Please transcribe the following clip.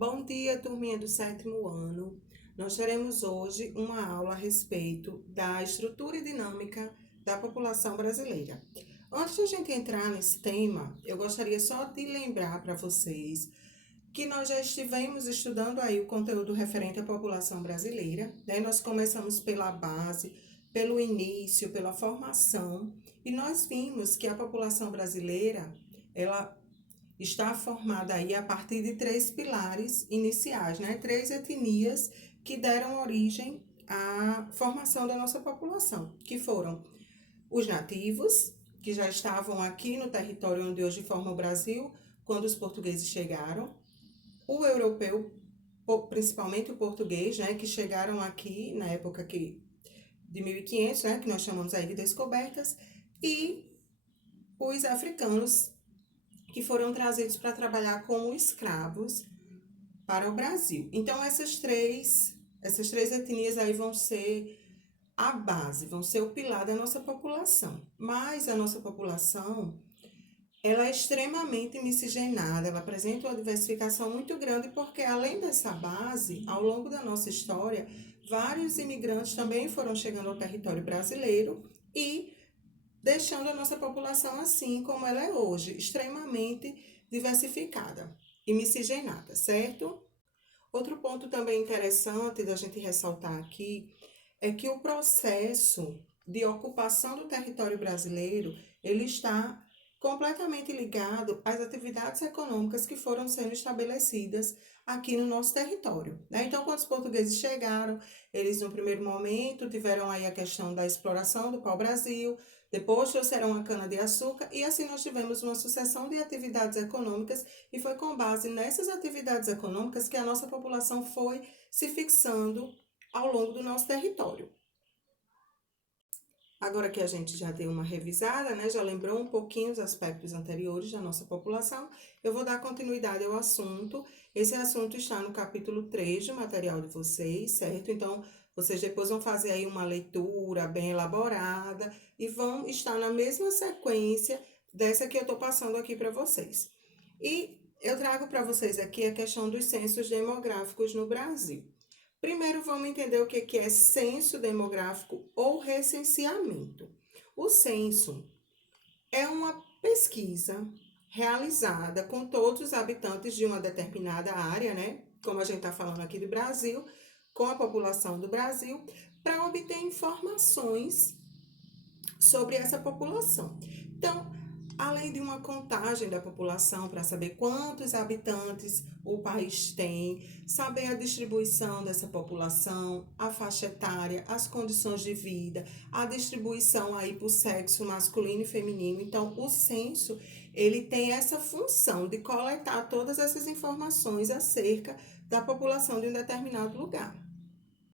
Bom dia, turminha do sétimo ano. Nós teremos hoje uma aula a respeito da estrutura e dinâmica da população brasileira. Antes de a gente entrar nesse tema, eu gostaria só de lembrar para vocês que nós já estivemos estudando aí o conteúdo referente à população brasileira, né? Nós começamos pela base, pelo início, pela formação, e nós vimos que a população brasileira, ela está formada aí a partir de três pilares iniciais, né? Três etnias que deram origem à formação da nossa população, que foram os nativos, que já estavam aqui no território onde hoje forma o Brasil, quando os portugueses chegaram, o europeu, principalmente o português, né, que chegaram aqui na época de 1500, né, que nós chamamos aí de descobertas, e os africanos, que foram trazidos para trabalhar como escravos para o Brasil. Então, essas três etnias aí vão ser a base, vão ser o pilar da nossa população. Mas a nossa população, ela é extremamente miscigenada, ela apresenta uma diversificação muito grande, porque além dessa base, ao longo da nossa história, vários imigrantes também foram chegando ao território brasileiro e deixando a nossa população assim como ela é hoje, extremamente diversificada e miscigenada, certo? Outro ponto também interessante da gente ressaltar aqui é que o processo de ocupação do território brasileiro, ele está completamente ligado às atividades econômicas que foram sendo estabelecidas aqui no nosso território, né? Então, quando os portugueses chegaram, eles no primeiro momento tiveram aí a questão da exploração do pau-brasil, depois trouxeram a cana-de-açúcar e assim nós tivemos uma sucessão de atividades econômicas e foi com base nessas atividades econômicas que a nossa população foi se fixando ao longo do nosso território. Agora que a gente já deu uma revisada, né, já lembrou um pouquinho os aspectos anteriores da nossa população, eu vou dar continuidade ao assunto. Esse assunto está no capítulo 3 do material de vocês, certo? Então, vocês depois vão fazer aí uma leitura bem elaborada e vão estar na mesma sequência dessa que eu estou passando aqui para vocês. E eu trago para vocês aqui a questão dos censos demográficos no Brasil. Primeiro, vamos entender o que é censo demográfico ou recenseamento. O censo é uma pesquisa realizada com todos os habitantes de uma determinada área, né? Como a gente está falando aqui do Brasil, com a população do Brasil, para obter informações sobre essa população. Então, além de uma contagem da população para saber quantos habitantes o país tem, saber a distribuição dessa população, a faixa etária, as condições de vida, a distribuição aí por sexo masculino e feminino. Então, o censo, ele tem essa função de coletar todas essas informações acerca da população de um determinado lugar.